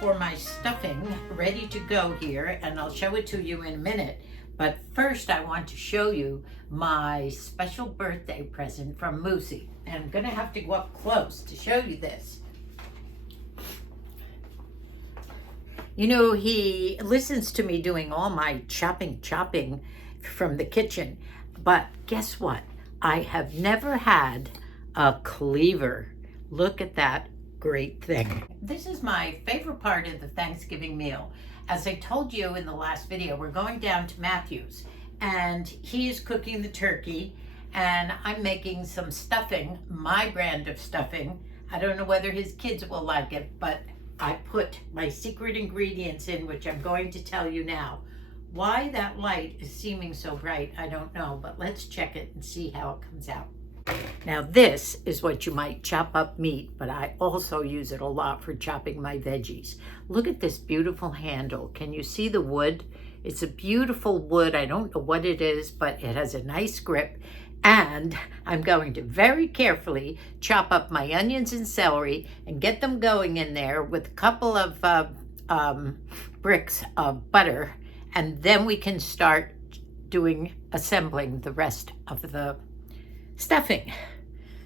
for my stuffing ready to go here, and I'll show it to you in a minute. But first I want to show you my special birthday present from Moosie. And I'm gonna have to go up close to show you this. You know, he listens to me doing all my chopping from the kitchen. But guess what? I have never had a cleaver. Look at that great thing. This is my favorite part of the Thanksgiving meal. As I told you in the last video, we're going down to Matthew's and he is cooking the turkey and I'm making some stuffing, my brand of stuffing. I don't know whether his kids will like it, but I put my secret ingredients in, which I'm going to tell you now. Why that light is seeming so bright, I don't know, but let's check it and see how it comes out. Now this is what you might chop up meat, but I also use it a lot for chopping my veggies. Look at this beautiful handle. Can you see the wood? It's a beautiful wood. I don't know what it is, but it has a nice grip. And I'm going to very carefully chop up my onions and celery and get them going in there with a couple of bricks of butter. And then we can start assembling the rest of the stuffing.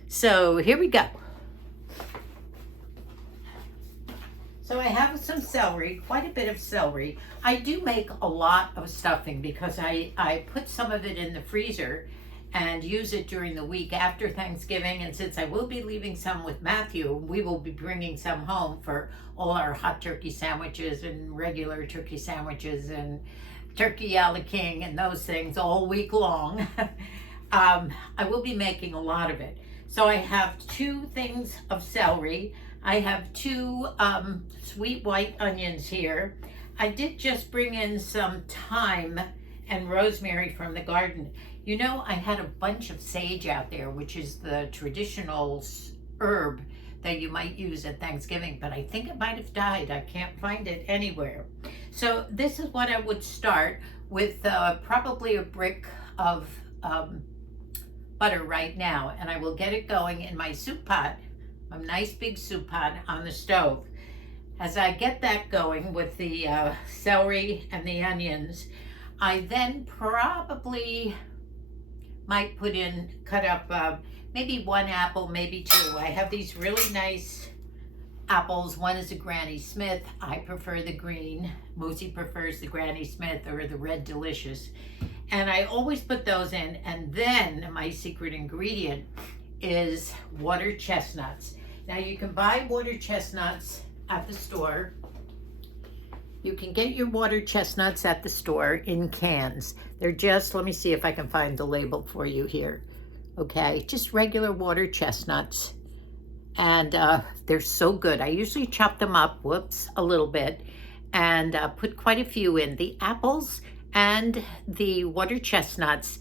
So here we go. So I have some celery, quite a bit of celery. I do make a lot of stuffing because I put some of it in the freezer and use it during the week after Thanksgiving. And since I will be leaving some with Matthew, we will be bringing some home for all our hot turkey sandwiches and regular turkey sandwiches and turkey a la king and those things all week long. I will be making a lot of it. So I have 2 things of celery. I have 2 sweet white onions here. I did just bring in some thyme and rosemary from the garden. You know, I had a bunch of sage out there, which is the traditional herb that you might use at Thanksgiving, but I think it might have died. I can't find it anywhere. So this is what I would start with, probably a brick of butter right now, and I will get it going in my soup pot, a nice big soup pot on the stove. As I get that going with the celery and the onions, I then probably might cut up maybe 1 apple, maybe 2. I have these really nice apples. One is a Granny Smith. I prefer the green. Moosie prefers the Granny Smith or the Red Delicious. And I always put those in. And then my secret ingredient is water chestnuts. Now you can buy water chestnuts at the store. You can get your water chestnuts at the store in cans. They're just, let me see if I can find the label for you here. Okay, just regular water chestnuts. And they're so good. I usually chop them up, a little bit, and put quite a few in. The apples and the water chestnuts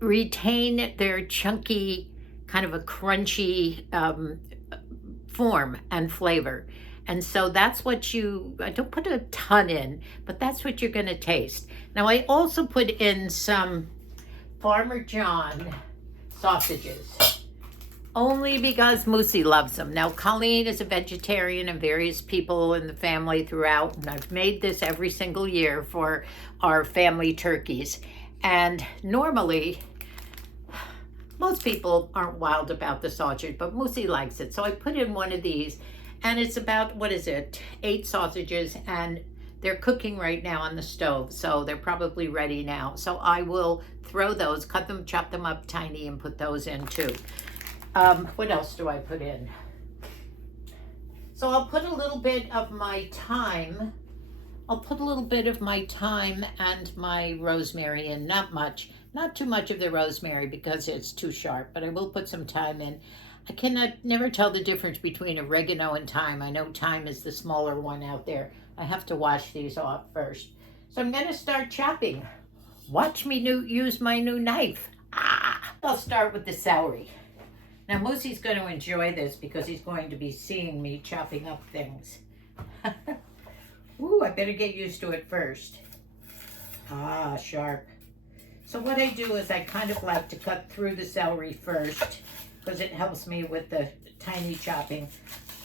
retain their chunky, kind of a crunchy form and flavor. And so that's what I don't put a ton in, but that's what you're gonna taste. Now I also put in some Farmer John sausages, only because Moosie loves them. Now Colleen is a vegetarian and various people in the family throughout, and I've made this every single year for our family turkeys. And normally, most people aren't wild about the sausage, but Moosie likes it. So I put in one of these, and it's about, 8 sausages, and they're cooking right now on the stove, so they're probably ready now. So I will throw those, chop them up tiny, and put those in too. What else do I put in? So I'll put a little bit of my thyme. I'll put a little bit of my thyme and my rosemary in, not much. Not too much of the rosemary because it's too sharp, but I will put some thyme in. I never tell the difference between oregano and thyme. I know thyme is the smaller one out there. I have to wash these off first. So I'm gonna start chopping. Watch me use my new knife. I'll start with the celery. Now Moosie's going to enjoy this because he's going to be seeing me chopping up things. Ooh, I better get used to it first. Sharp. So what I do is I kind of like to cut through the celery first because it helps me with the tiny chopping.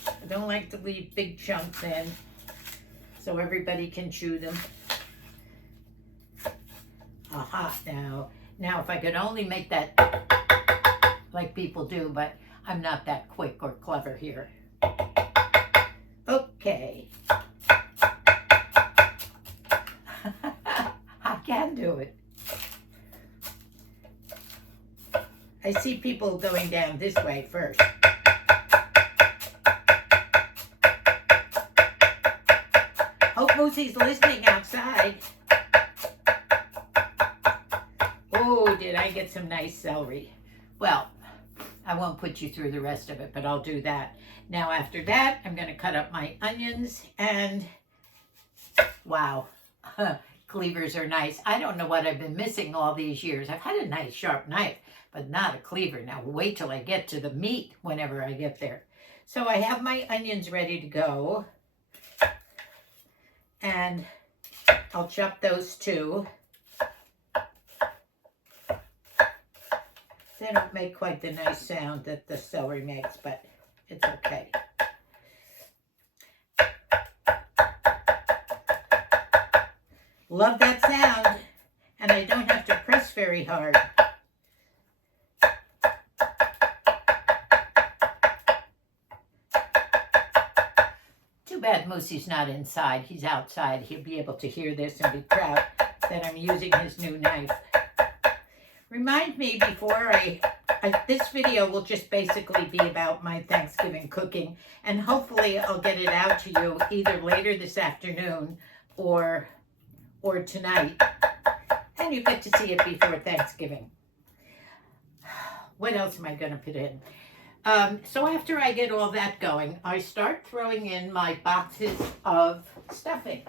I don't like to leave big chunks in. so everybody can chew them. Aha, now if I could only make that like people do, but I'm not that quick or clever here. Okay. I can do it. I see people going down this way first. Hope Moosie's listening outside. Oh, did I get some nice celery? Well, I won't put you through the rest of it, but I'll do that. Now after that, I'm going to cut up my onions and wow, cleavers are nice. I don't know what I've been missing all these years. I've had a nice sharp knife, but not a cleaver. Now wait till I get to the meat whenever I get there. So I have my onions ready to go. And I'll chop those too. They don't make quite the nice sound that the celery makes, but it's okay. Love that sound, and I don't have to press very hard. Too bad Moosie's not inside. He's outside. He'll be able to hear this and be proud that I'm using his new knife. Remind me before this video will just basically be about my Thanksgiving cooking, and hopefully I'll get it out to you either later this afternoon or tonight, and you get to see it before Thanksgiving. What else am I going to put in? So after I get all that going, I start throwing in my boxes of stuffing,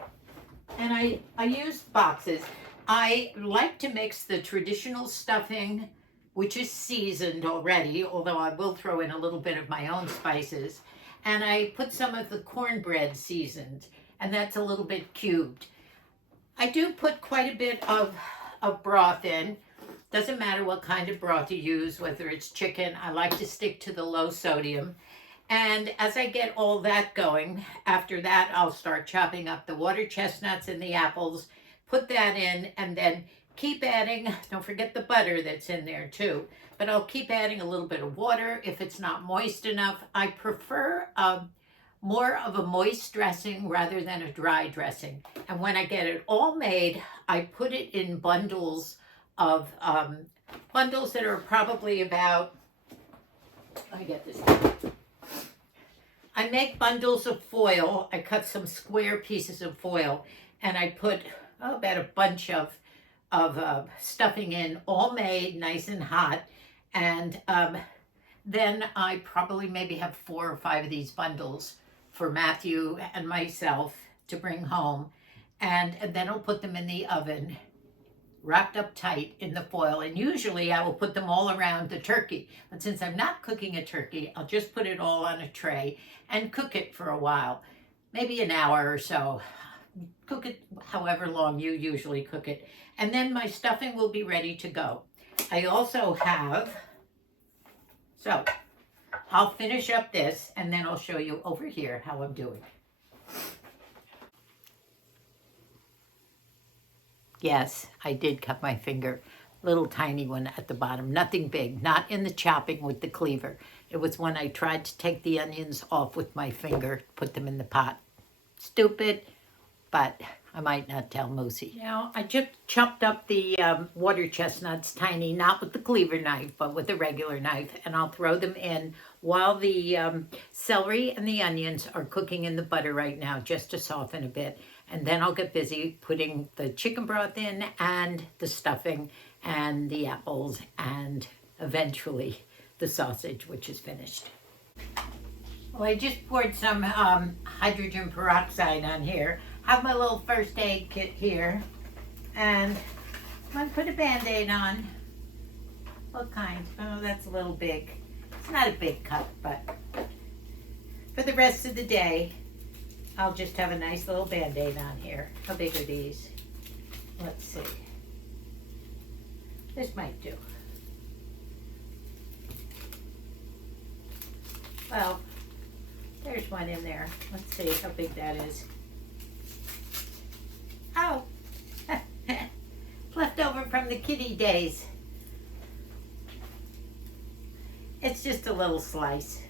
and I use boxes. I like to mix the traditional stuffing, which is seasoned already, although I will throw in a little bit of my own spices. And I put some of the cornbread seasoned, and that's a little bit cubed. I do put quite a bit of broth in. Doesn't matter what kind of broth you use, whether it's chicken. I like to stick to the low sodium. And as I get all that going, after that, I'll start chopping up the water chestnuts and the apples, put that in, and then keep adding, don't forget the butter that's in there too, but I'll keep adding a little bit of water if it's not moist enough. I prefer more of a moist dressing rather than a dry dressing. And when I get it all made, I put it in bundles of, bundles that are probably about, let me get this down. I make bundles of foil. I cut some square pieces of foil, and I put about a bunch of stuffing in, all made nice and hot. And then I probably maybe have 4 or 5 of these bundles for Matthew and myself to bring home. And then I'll put them in the oven, wrapped up tight in the foil. And usually I will put them all around the turkey. But since I'm not cooking a turkey, I'll just put it all on a tray and cook it for a while, maybe an hour or so. Cook it however long you usually cook it. And then my stuffing will be ready to go. I also have, so I'll finish up this and then I'll show you over here how I'm doing. Yes, I did cut my finger. Little tiny one at the bottom. Nothing big. Not in the chopping with the cleaver. It was when I tried to take the onions off with my finger, put them in the pot. Stupid. But I might not tell Moosie. Now, I just chopped up the water chestnuts tiny, not with the cleaver knife, but with a regular knife, and I'll throw them in while the celery and the onions are cooking in the butter right now, just to soften a bit. And then I'll get busy putting the chicken broth in and the stuffing and the apples and eventually the sausage, which is finished. Well, I just poured some hydrogen peroxide on here. Have my little first aid kit here, and I'm gonna put a Band-Aid on. What kind? Oh, that's a little big. It's not a big cut, but for the rest of the day, I'll just have a nice little Band-Aid on here. How big are these? Let's see. This might do. Well, there's one in there. Let's see how big that is. from the kitty days. It's just a little slice.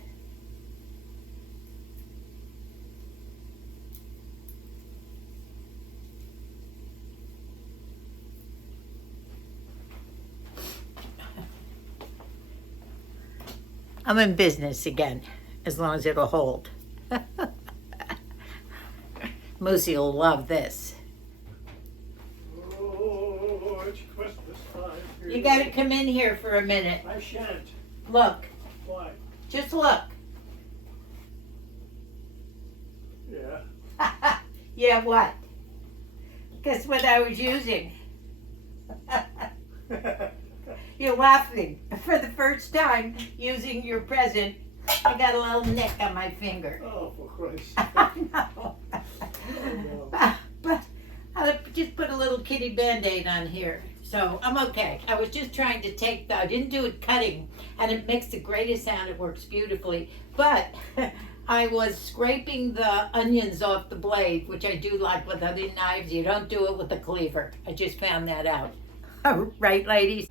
I'm in business again, as long as it'll hold. Moosie will love this. Oh, it's Christmas time. You gotta come in here for a minute. I shan't. Look. Why? Just look. Yeah. Yeah, what? Guess what I was using? You're laughing. For the first time using your present, I got a little nick on my finger. Oh, for Christ's sake. I know. Oh, But I just put a little kitty Band-Aid on here. So I'm okay. I was just trying to take I didn't do it cutting, and it makes the greatest sound. It works beautifully. But I was scraping the onions off the blade, which I do like with other knives. You don't do it with a cleaver. I just found that out. Right, ladies?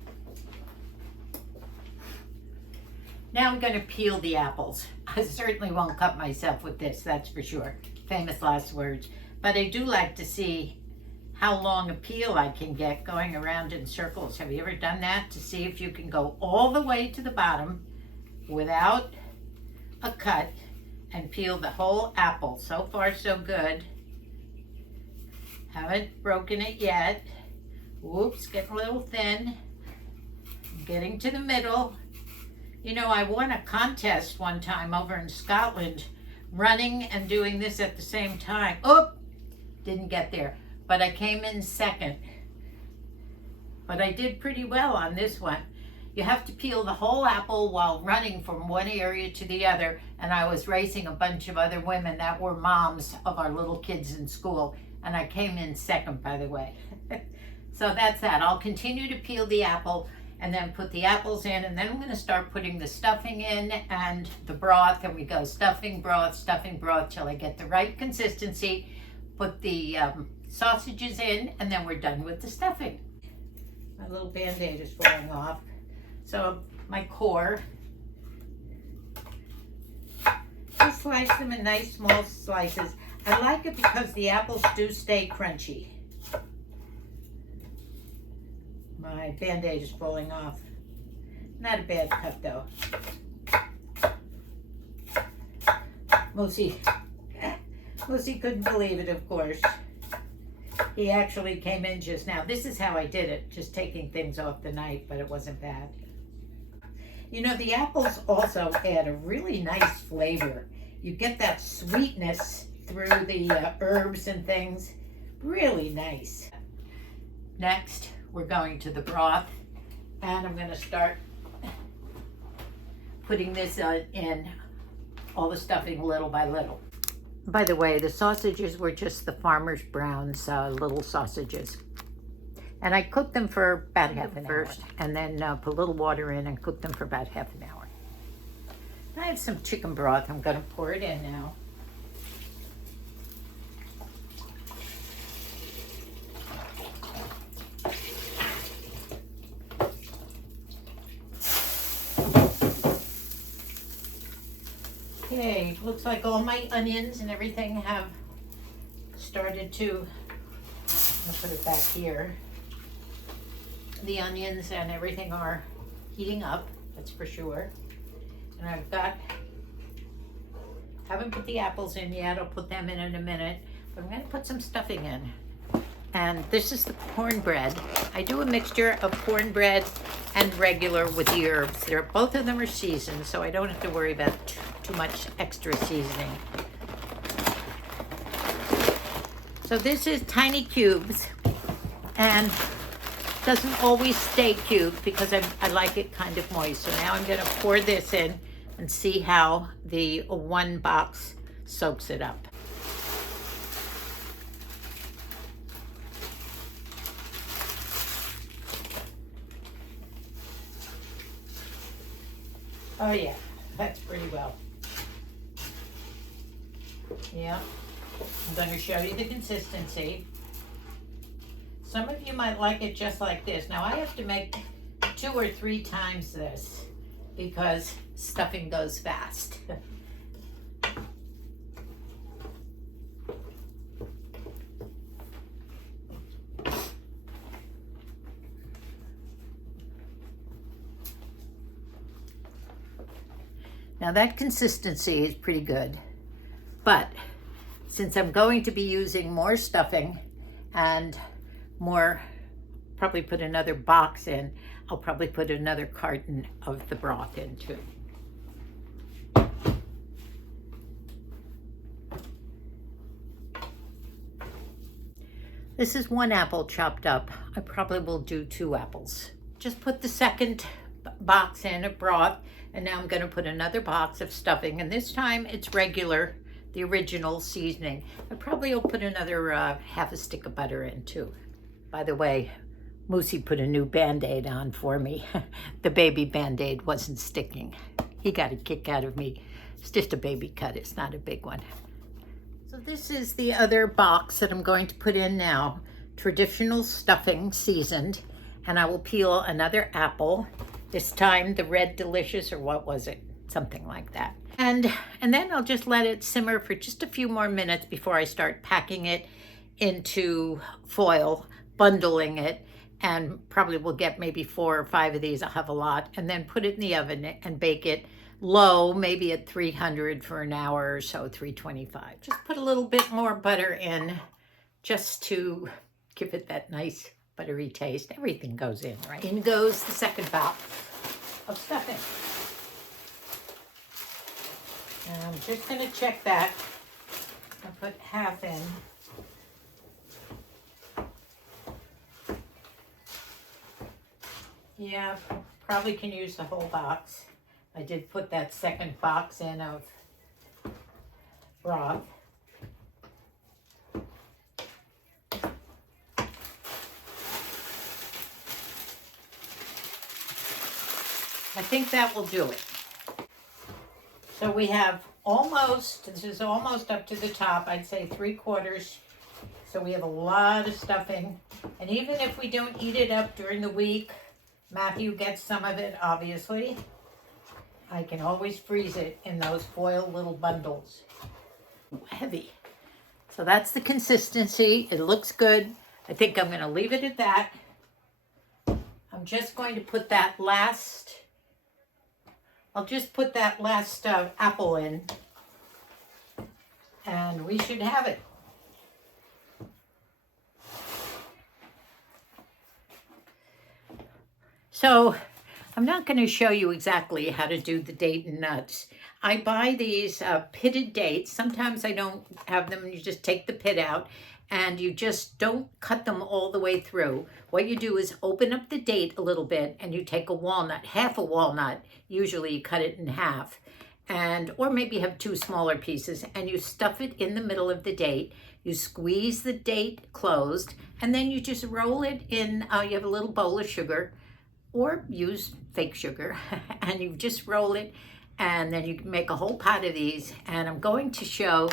Now I'm going to peel the apples. I certainly won't cut myself with this, that's for sure. Famous last words. But I do like to see how long a peel I can get going around in circles. Have you ever done that? To see if you can go all the way to the bottom without a cut and peel the whole apple. So far, so good. Haven't broken it yet. Whoops, getting a little thin. I'm getting to the middle. You know, I won a contest one time over in Scotland, running and doing this at the same time. Oh, didn't get there, but I came in second. But I did pretty well on this one. You have to peel the whole apple while running from one area to the other, and I was racing a bunch of other women that were moms of our little kids in school, and I came in second, by the way. So that's that. I'll continue to peel the apple and then put the apples in, and then I'm going to start putting the stuffing in and the broth, and we go stuffing, broth, till I get the right consistency. Put the sausages in, and then we're done with the stuffing. My little Band-Aid is falling off. So my core, just slice them in nice small slices. I like it because the apples do stay crunchy. My Band-Aid is falling off. Not a bad cut though. Moosie couldn't believe it, of course. He actually came in just now. This is how I did it, just taking things off the knife, but it wasn't bad. You know, the apples also add a really nice flavor. You get that sweetness through the herbs and things. Really nice. Next, we're going to the broth, and I'm going to start putting this in all the stuffing little by little. By the way, the sausages were just the Farmer's Brown's little sausages. And I cooked them for about half an hour. And then put a little water in and cook them for about half an hour. I have some chicken broth. I'm going to pour it in now. Okay, looks like all my onions and everything have started to, I'll put it back here. The onions and everything are heating up, that's for sure. And haven't put the apples in yet, I'll put them in a minute. But I'm gonna put some stuffing in. And this is the cornbread. I do a mixture of cornbread and regular with the herbs. Both of them are seasoned, so I don't have to worry about too much extra seasoning. So this is tiny cubes, and doesn't always stay cubed because I like it kind of moist. So now I'm gonna pour this in and see how the one box soaks it up. Oh yeah, that's pretty well. Yeah, I'm going to show you the consistency. Some of you might like it just like this. Now I have to make 2 or 3 times this because stuffing goes fast. Now that consistency is pretty good, but since I'm going to be using more stuffing and more, probably put another box in, I'll probably put another carton of the broth in too. This is 1 apple chopped up. I probably will do 2 apples. Just put the second box in of broth, and now I'm going to put another box of stuffing, and this time it's regular, the original seasoning. I probably will put another half a stick of butter in too. By the way, Moosie put a new Band-Aid on for me. The baby Band-Aid wasn't sticking. He got a kick out of me. It's just a baby cut, it's not a big one. So this is the other box that I'm going to put in now. Traditional stuffing, seasoned, and I will peel another apple. This time the Red Delicious, or what was it? Something like that. And then I'll just let it simmer for just a few more minutes before I start packing it into foil, bundling it, and probably will get maybe 4 or 5 of these. I'll have a lot, and then put it in the oven and bake it low, maybe at 300 for an hour or so, 325. Just put a little bit more butter in just to give it that nice buttery taste. Everything goes in, right? In goes the second box of stuffing. And I'm just going to check that. I'll put half in. Yeah, probably can use the whole box. I did put that second box in of broth. I think that will do it. So we have almost, this is almost up to the top, I'd say 3/4. So we have a lot of stuffing. And even if we don't eat it up during the week, Matthew gets some of it, obviously. I can always freeze it in those foil little bundles. Heavy. So that's the consistency. It looks good. I think I'm going to leave it at that. I'm just going to put that last, I'll just put that last apple in, and we should have it. So I'm not going to show you exactly how to do the date and nuts. I buy these pitted dates. Sometimes I don't have them. You just take the pit out and you just don't cut them all the way through. What you do is open up the date a little bit and you take a walnut, half a walnut. Usually you cut it in half, and or maybe have 2 smaller pieces, and you stuff it in the middle of the date. You squeeze the date closed, and then you just roll it in. You have a little bowl of sugar, or use fake sugar, and you just roll it, and then you can make a whole pot of these. And I'm going to show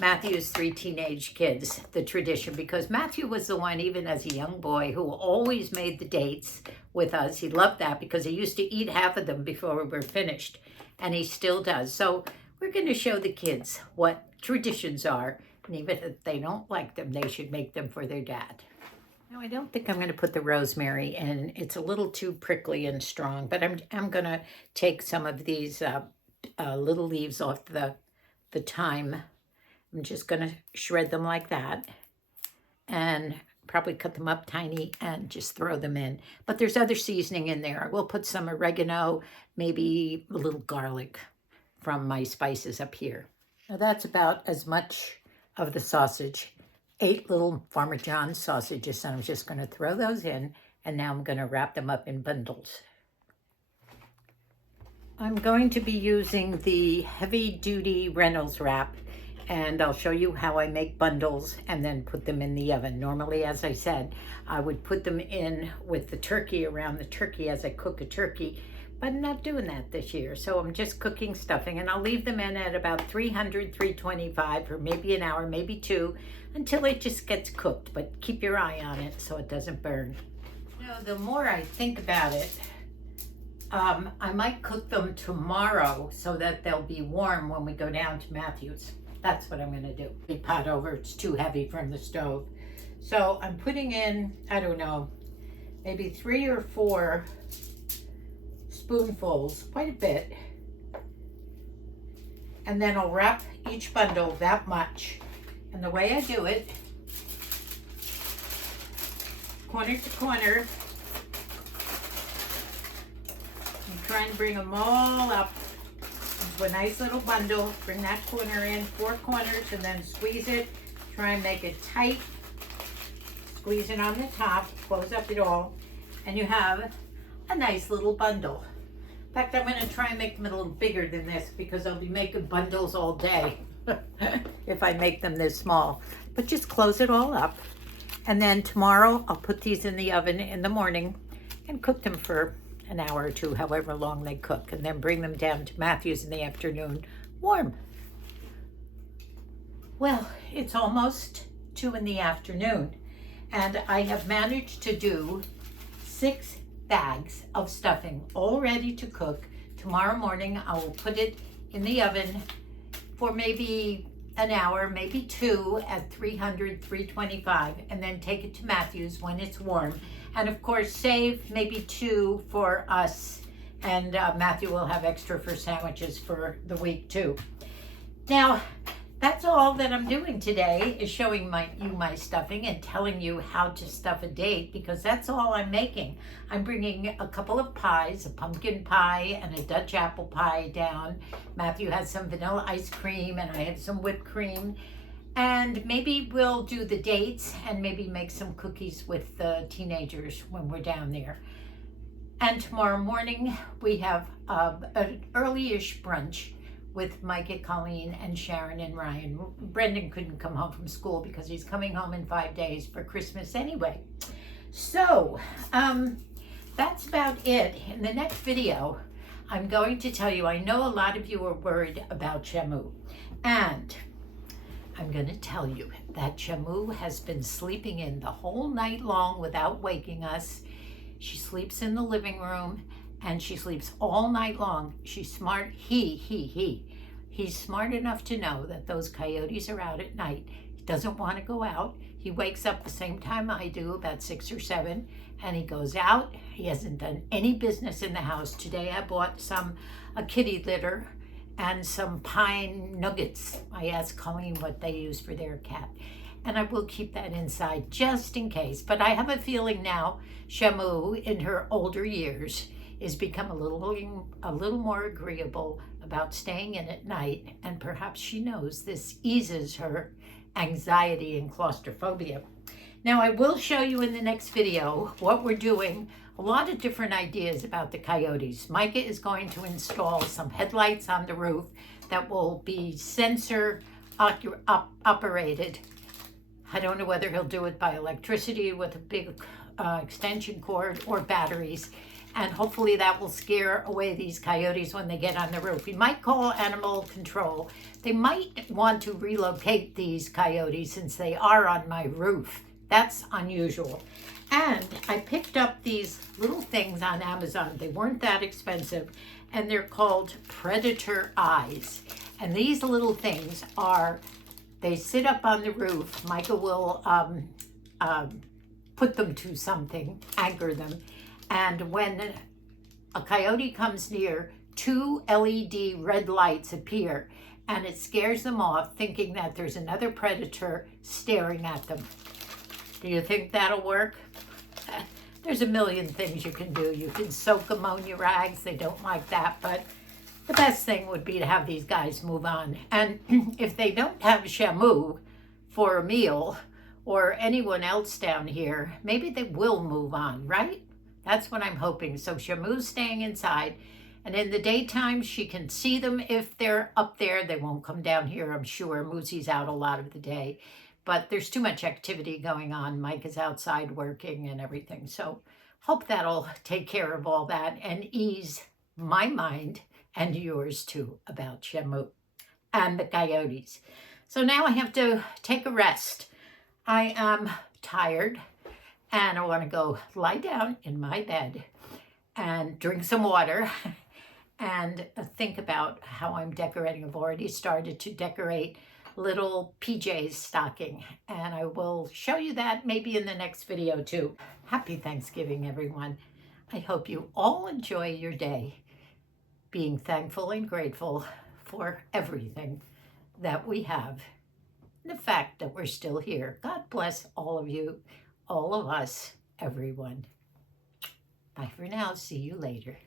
Matthew's 3 teenage kids the tradition, because Matthew was the one, even as a young boy, who always made the dates with us. He loved that because he used to eat half of them before we were finished, and he still does. So we're going to show the kids what traditions are, and even if they don't like them, they should make them for their dad. Now, I don't think I'm going to put the rosemary in. It's a little too prickly and strong, but I'm going to take some of these little leaves off the thyme. I'm just going to shred them like that and probably cut them up tiny and just throw them in. But there's other seasoning in there. I will put some oregano, maybe a little garlic from my spices up here. Now that's about as much of the sausage. 8 little Farmer John's sausages, and I'm just going to throw those in, and now I'm going to wrap them up in bundles. I'm going to be using the heavy-duty Reynolds wrap, and I'll show you how I make bundles and then put them in the oven. Normally, as I said, I would put them in with the turkey, around the turkey as I cook a turkey, but I'm not doing that this year. So I'm just cooking stuffing, and I'll leave them in at about 300, 325 for maybe an hour, maybe two, until it just gets cooked. But keep your eye on it so it doesn't burn. You know, the more I think about it, I might cook them tomorrow so that they'll be warm when we go down to Matthew's. That's what I'm gonna do. The pot over, it's too heavy from the stove. So I'm putting in, I don't know, maybe 3 or 4 spoonfuls, quite a bit. And then I'll wrap each bundle that much. And the way I do it, corner to corner, and try and bring them all up into a nice little bundle. Bring that corner in, 4 corners, and then squeeze it. Try and make it tight. Squeeze it on the top, close up it all, and you have a nice little bundle. In fact, I'm going to try and make them a little bigger than this because I'll be making bundles all day if I make them this small. But just close it all up. And then tomorrow I'll put these in the oven in the morning and cook them for an hour or two, however long they cook, and then bring them down to Matthew's in the afternoon warm. Well, it's almost 2 in the afternoon, and I have managed to do 6 bags of stuffing all ready to cook. Tomorrow morning I will put it in the oven for maybe an hour, maybe 2 at 300, 325, and then take it to Matthew's when it's warm. And of course, save maybe 2 for us, and Matthew will have extra for sandwiches for the week too. Now, that's all that I'm doing today, is showing you my stuffing and telling you how to stuff a date, because that's all I'm making. I'm bringing a couple of pies, a pumpkin pie and a Dutch apple pie down. Matthew has some vanilla ice cream and I have some whipped cream. And maybe we'll do the dates and maybe make some cookies with the teenagers when we're down there. And tomorrow morning we have an early-ish brunch with Micah, Colleen, and Sharon and Ryan. Brendan couldn't come home from school because he's coming home in 5 days for Christmas anyway. So that's about it. In the next video, I'm going to tell you, I know a lot of you are worried about Shamu, and I'm going to tell you that Shamu has been sleeping in the whole night long without waking us. She sleeps in the living room, and she sleeps all night long. She's smart. He's smart enough to know that those coyotes are out at night. He doesn't want to go out. He wakes up the same time I do, about 6 or 7, and he goes out. He hasn't done any business in the house. Today I bought a kitty litter and some pine nuggets. I asked Colleen what they use for their cat, and I will keep that inside just in case. But I have a feeling now Shamu, in her older years, is become a little more agreeable about staying in at night, and perhaps she knows this eases her anxiety and claustrophobia. Now, I will show you in the next video what we're doing, a lot of different ideas about the coyotes. Micah is going to install some headlights on the roof that will be sensor operated. I don't know whether he'll do it by electricity with a big extension cord or batteries. And hopefully that will scare away these coyotes when they get on the roof. We might call animal control. They might want to relocate these coyotes since they are on my roof. That's unusual. And I picked up these little things on Amazon. They weren't that expensive, and they're called predator eyes. And these little things they sit up on the roof. Micah will put them to something, anchor them. And when a coyote comes near, 2 LED red lights appear, and it scares them off, thinking that there's another predator staring at them. Do you think that'll work? There's a million things you can do. You can soak ammonia rags. They don't like that, but the best thing would be to have these guys move on. And if they don't have Shamu for a meal or anyone else down here, maybe they will move on, right? That's what I'm hoping. So Shamu's staying inside, and in the daytime she can see them if they're up there. They won't come down here, I'm sure. Moosie's out a lot of the day, but there's too much activity going on. Mike is outside working and everything. So hope that'll take care of all that and ease my mind and yours too about Shamu and the coyotes. So now I have to take a rest. I am tired and I want to go lie down in my bed and drink some water and think about how I'm decorating. I've already started to decorate little PJ's stocking, and I will show you that maybe in the next video too. Happy Thanksgiving, everyone. I hope you all enjoy your day, being thankful and grateful for everything that we have. The fact that we're still here. God bless all of you, all of us, everyone. Bye for now. See you later.